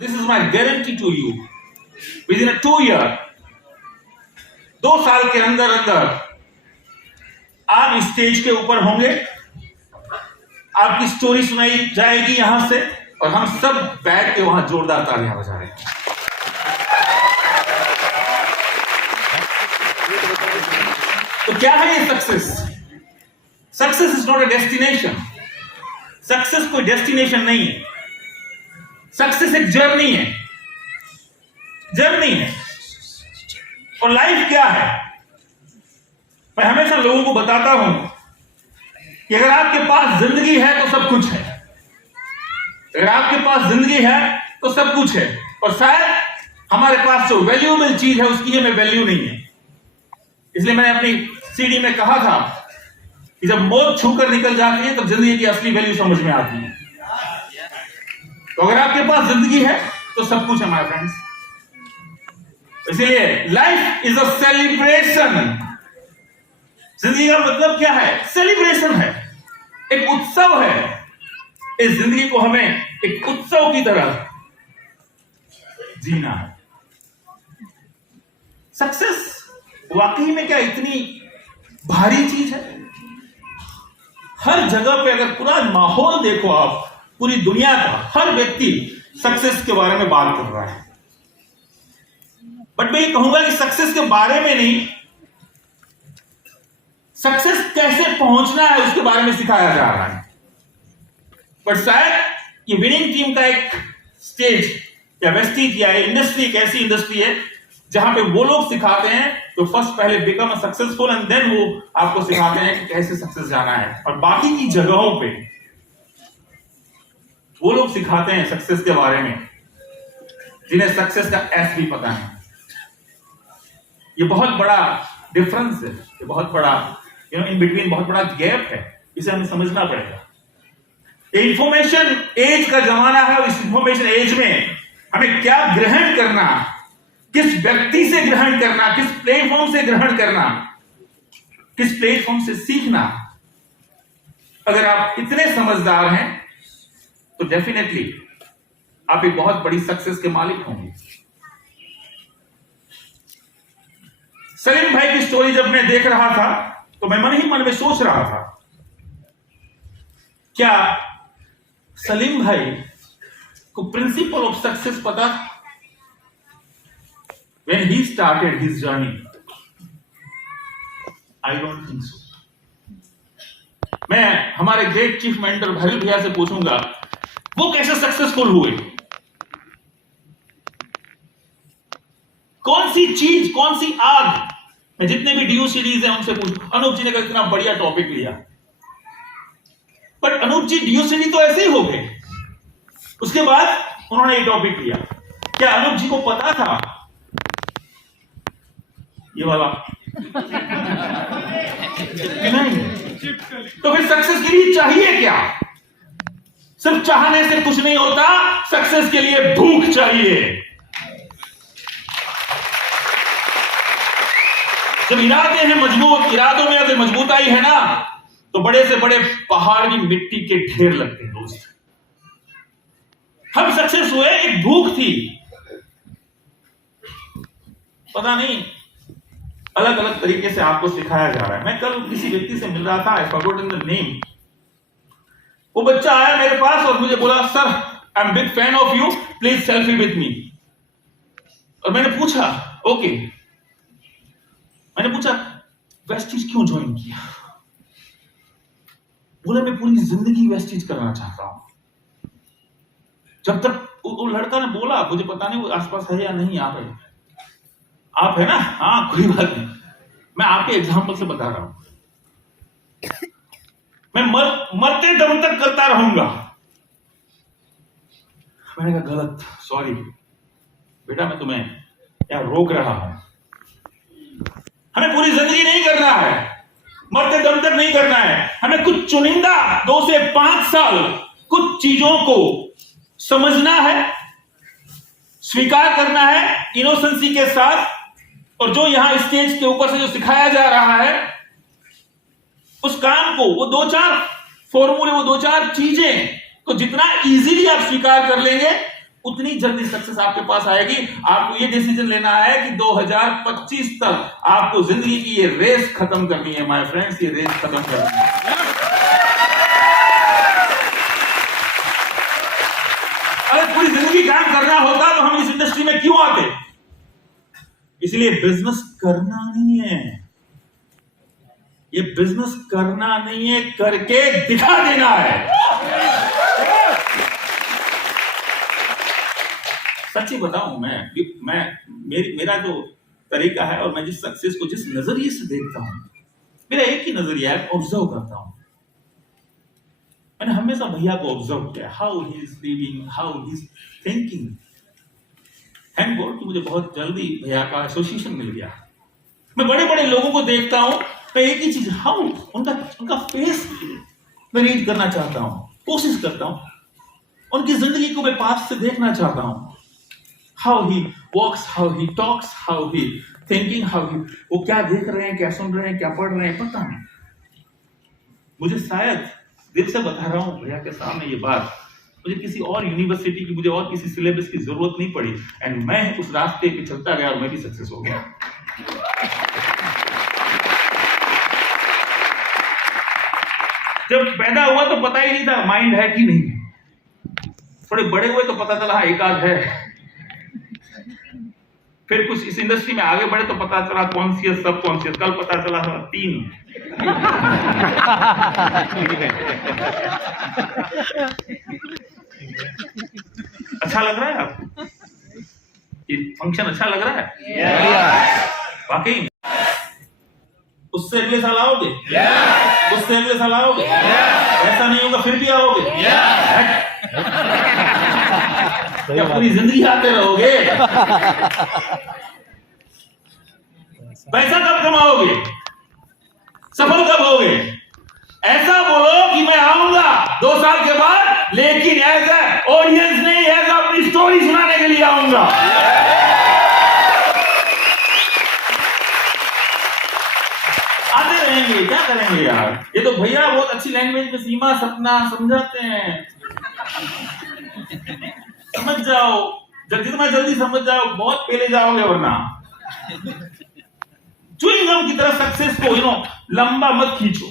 This is my guarantee to you. Within a 2 year, 2 साल के अंदर अंदर आप स्टेज के ऊपर होंगे, आपकी स्टोरी सुनाई जाएगी यहां से, और हम सब बैठ के वहां जोरदार तालियां बजाएंगे। तो क्या है ये success? Success is not a destination. Success कोई डेस्टिनेशन नहीं है। सक्सेस एक जर्नी है। जर्नी है। और लाइफ क्या है? मैं हमेशा लोगों को बताता हूं कि अगर आपके पास जिंदगी है तो सब कुछ है। अगर आपके पास जिंदगी है तो सब कुछ है। और शायद हमारे पास जो वैल्यूएबल चीज है उसकी हमें वैल्यू नहीं है। इसलिए मैंने अपनी सीडी में कहा था कि जब मौत छूकर निकल जाती है तो जिंदगी की असली वैल्यू समझ में आती है। तो अगर आपके पास जिंदगी है तो सब कुछ है माय फ्रेंड्स। इसलिए लाइफ इज अ सेलिब्रेशन। जिंदगी का मतलब क्या है? सेलिब्रेशन है, एक उत्सव है। इस जिंदगी को हमें एक उत्सव की तरह जीना है। सक्सेस वाकई में क्या इतनी भारी चीज है? हर जगह पे अगर पूरा माहौल देखो आप, पूरी दुनिया का हर व्यक्ति सक्सेस के बारे में बात कर रहा है। बट मैं ये कहूंगा कि सक्सेस के बारे में नहीं, सक्सेस कैसे पहुंचना है उसके बारे में सिखाया जा रहा है। पर शायद ये विनिंग टीम का एक स्टेज या वेस्टीज या इंडस्ट्री एक ऐसी इंडस्ट्री है जहां पे वो लोग सिखाते हैं तो फर्स्ट पहले बिकम सक्सेसफुल एंड देन वो आपको सिखाते हैं कि कैसे सक्सेस जाना है। और बाकी की जगहों पे वो लोग सिखाते हैं सक्सेस के बारे में जिन्हें सक्सेस का एस भी पता है। ये बहुत बड़ा डिफरेंस है, ये बहुत बड़ा इन बिटवीन बहुत बड़ा गैप है। इसे हमें समझना पड़ेगा। इंफॉर्मेशन एज का जमाना है और इस इंफॉर्मेशन एज में हमें क्या ग्रहण करना, किस व्यक्ति से ग्रहण करना, किस प्लेटफॉर्म से ग्रहण करना, किस प्लेटफॉर्म से सीखना, अगर आप इतने समझदार हैं तो डेफिनेटली आप एक बहुत बड़ी सक्सेस के मालिक होंगे। सलीम भाई की स्टोरी जब मैं देख रहा था तो मैं मन ही मन में सोच रहा था, क्या सलीम भाई को प्रिंसिपल ऑफ सक्सेस पता when he started his journey? I don't think so. मैं हमारे ग्रेट चीफ मेंटर भरील भैया से पूछूंगा वो कैसे सक्सेसफुल हुए, कौन सी चीज, कौन सी आग। मैं जितने भी डीयू सीरीज है उनसे पूछूं। अनूप जी ने कहा इतना बढ़िया टॉपिक लिया, but Anoop ji DU series तो ऐसे ही हो गए। उसके बाद उन्होंने ये टॉपिक लिया। क्या अनूप जी को पता था ये वाला? नहीं। तो फिर सक्सेस के लिए चाहिए क्या? सिर्फ चाहने से कुछ नहीं होता, सक्सेस के लिए भूख चाहिए। जब इरादे हैं मजबूत, इरादों में अगर मजबूताई है ना तो बड़े से बड़े पहाड़ भी मिट्टी के ढेर लगते हैं दोस्त। हम सक्सेस हुए, एक भूख थी। पता नहीं अलग अलग तरीके से आपको सिखाया जा रहा है। मैं कल किसी व्यक्ति से मिल रहा था, आई फॉरगॉटन द नेम। वो बच्चा आया मेरे पास और मुझे बोला, sir I am big fan of you, please selfie with me. और मैंने पूछा ओके, मैंने पूछा वेस्टीज क्यों ज्वाइन किया? बोला मैं पूरी जिंदगी वेस्टीज करना चाहता हूं। जब तक वो लड़का ने बोला, मुझे पता नहीं वो आसपास है या नहीं, आप है ना? हाँ कोई बात नहीं, मैं आपके एग्जाम्पल से बता रहा हूं। मैं मरते दम तक करता रहूंगा। मैंने कहा गलत, सॉरी बेटा, मैं तुम्हें यहाँ रोक रहा हूं। हमें पूरी जिंदगी नहीं करना है, मरते दम तक नहीं करना है। हमें कुछ चुनिंदा 2 से 5 साल कुछ चीजों को समझना है, स्वीकार करना है इनोसेंसी के साथ। और जो यहां स्टेज के ऊपर से जो सिखाया जा रहा है उस काम को, वो 2-4 फॉर्मूले, वो 2-4 चीजें को जितना इजीली आप स्वीकार कर लेंगे उतनी जल्दी सक्सेस आपके पास आएगी। आपको ये डिसीजन लेना है कि 2025 तक आपको जिंदगी की ये रेस खत्म करनी है माय फ्रेंड्स, ये रेस खत्म करनी है। अगर पूरी जिंदगी काम करना होता तो हम इस इंडस्ट्री में क्यों आते? इसलिए बिजनेस करना नहीं है, ये बिजनेस करना नहीं है, करके दिखा देना है। सच्ची बताऊं, मेरा जो तरीका है और मैं जिस सक्सेस को जिस नजरिए से देखता हूं, मेरा एक ही नजरिया है, ऑब्जर्व करता हूं। मैंने हमेशा भैया को ऑब्जर्व किया, how he is living, how he is thinking. Thank God कि मुझे बहुत जल्दी भैया का एसोसिएशन मिल गया। मैं बड़े बड़े लोगों को देखता हूं, मैं एक ही चीज, हाउ उनका फेस मैं रीड करना चाहता हूं, कोशिश करता हूं, उनकी जिंदगी को मैं पास से देखना चाहता हूं। How he walks, how he talks, how he thinking, how he, वो क्या देख रहे हैं, क्या सुन रहे हैं, क्या पढ़ रहे हैं, पता नहीं। मुझे शायद दिल से बता रहा हूं भैया के सामने ये बात, मुझे किसी और यूनिवर्सिटी की, मुझे और किसी सिलेबस की जरूरत नहीं पड़ी, एंड मैं उस रास्ते पे चलता गया और मैं भी सक्सेस हो गया। जब पैदा हुआ तो पता ही नहीं था माइंड है कि नहीं, थोड़े बड़े हुए तो पता चला एक आध है, फिर कुछ इस इंडस्ट्री में आगे बढ़े तो पता चला कॉन्शियस, सब कॉन्शियस, कल पता चला 3। अच्छा लग रहा है आपको? ये फंक्शन अच्छा लग रहा है? वाकई उससे अगले साल आओगे? उससे अगले साल आओगे? ऐसा नहीं होगा फिर भी आओगे? क्या पूरी जिंदगी आते रहोगे? पैसा कब कमाओगे? सफल कब होगे? ऐसा बोलो कि मैं आऊंगा 2 साल के बाद, लेकिन एज ए ऑडियंस नहीं, एज अपनी स्टोरी सुनाने के लिए आऊंगा। आते रहेंगे, क्या करेंगे यार? ये तो भैया बहुत अच्छी लैंग्वेज में सीमा सपना समझाते हैं। समझ जाओ, जितना जल्दी समझ जाओ बहुत पहले जाओगे, वरना च्युइंग गम की तरह सक्सेस को लंबा मत खींचो,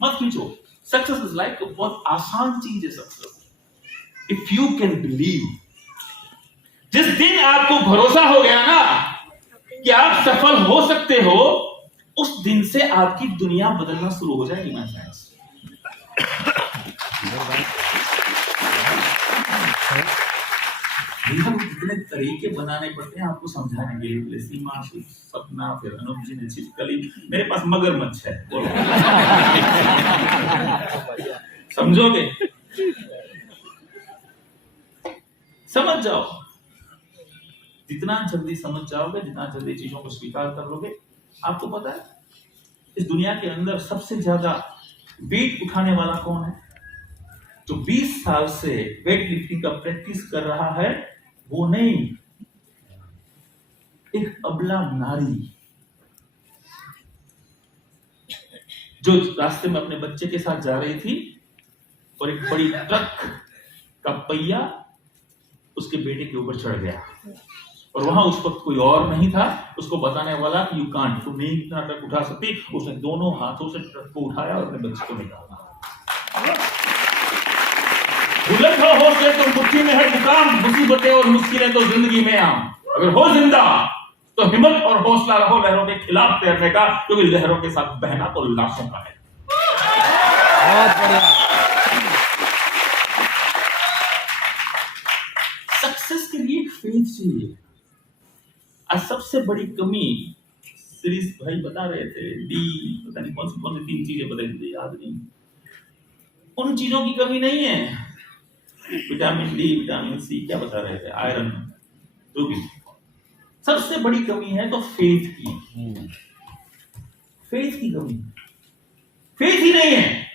मत खींचो। सक्सेस इज लाइक बहुत आसान चीज है success, if you can believe. जिस दिन आपको भरोसा हो गया ना कि आप सफल हो सकते हो, उस दिन से आपकी दुनिया बदलना शुरू हो जाएगी माय फ्रेंड्स। कितने तरीके बनाने पड़ते हैं आपको समझाने के लिए, सीमा, सपना, फिर अनूप जी ने छिपकली, मेरे पास मगरमच्छ है, बोलो समझोगे? समझ जाओ, जितना जल्दी समझ जाओगे, जितना जल्दी चीजों को स्वीकार कर लोगे। आपको पता है इस दुनिया के अंदर सबसे ज्यादा वेट उठाने वाला कौन है? जो 20 साल से वेट लिफ्टिंग का प्रैक्टिस कर रहा है, वो नहीं, एक अबला नारी जो रास्ते में अपने बच्चे के साथ जा रही थी और एक बड़ी ट्रक का पहिया उसके बेटे के ऊपर चढ़ गया, और वहां उस वक्त कोई और नहीं था उसको बताने वाला कि यू कांट, तुम नहीं इतना ट्रक उठा सकती। उसने दोनों हाथों से ट्रक को उठाया और अपने बच्चे को निकाला। बुलंद हो हौसले तो मुट्ठी में है मुकाम, मुसीबतें और मुश्किलें तो जिंदगी में आम। अगर हो जिंदा तो हिम्मत और हौसला रहो लहरों के खिलाफ तैरने का, क्योंकि लहरों के साथ बहना तो लाशों का है। बहुत बढ़िया। सक्सेस के लिए फेथ चाहिए। आज सबसे बड़ी कमी, सीरीज भाई बता रहे थे, डी पता नहीं कौन सी 3 चीजें बदल दी, याद नहीं। उन चीजों की कमी नहीं है, विटामिन डी, विटामिन सी, क्या बता रहे थे, आयरन, जो भी। सबसे बड़ी कमी है तो फेथ की, फेथ की कमी। फेथ ही नहीं है,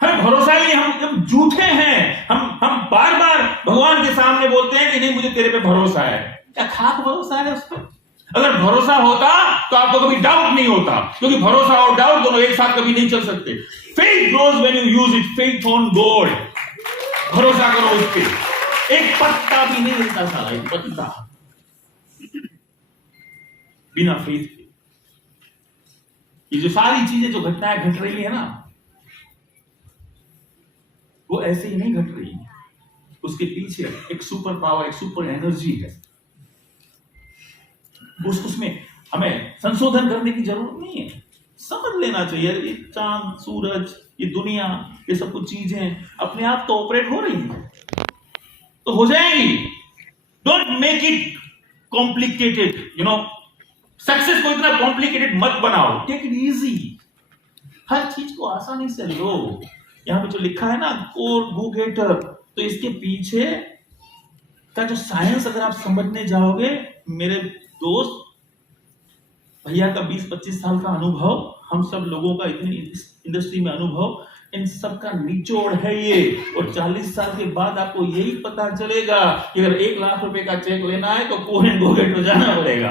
हमें भरोसा ही नहीं, हम झूठे हैं। हम बार बार भगवान के सामने बोलते हैं कि नहीं मुझे तेरे पे भरोसा है। क्या खाक भरोसा है उस पर? अगर भरोसा होता तो आपको कभी डाउट नहीं होता, क्योंकि भरोसा और डाउट दोनों एक साथ कभी नहीं चल सकते। Faith grows when you use it, faith on God. भरोसा करो उस पे, एक पत्ता भी नहीं हिलता साला, एक पत्ता बिना फेथ के। ये जो सारी चीजें जो घटनाएं घट रही है ना, वो ऐसे ही नहीं घट रही है, उसके पीछे एक सुपर पावर, एक सुपर एनर्जी है। उसमें हमें संशोधन करने की जरूरत नहीं है, समझ लेना चाहिए ये चांद, सूरज, ये दुनिया, ये सब कुछ चीजें अपने आप तो ऑपरेट हो रही हैं, तो हो जाएंगी। Don't make it complicated, success को इतना कॉम्प्लिकेटेड मत बनाओ, टेक इट इजी। हर चीज को आसानी से लो। यहां पे जो लिखा है ना, गो गेटर, तो इसके पीछे का जो साइंस अगर आप समझने जाओगे, मेरे दोस्त, भैया का 20-25 साल का अनुभव, हम सब लोगों का इतनी इंडस्ट्री में अनुभव, इन सब का निचोड़ है ये। और 40 साल के बाद आपको यही पता चलेगा कि अगर 1 लाख रुपए का चेक लेना है तो कोहेन गो गेट में जाना पड़ेगा।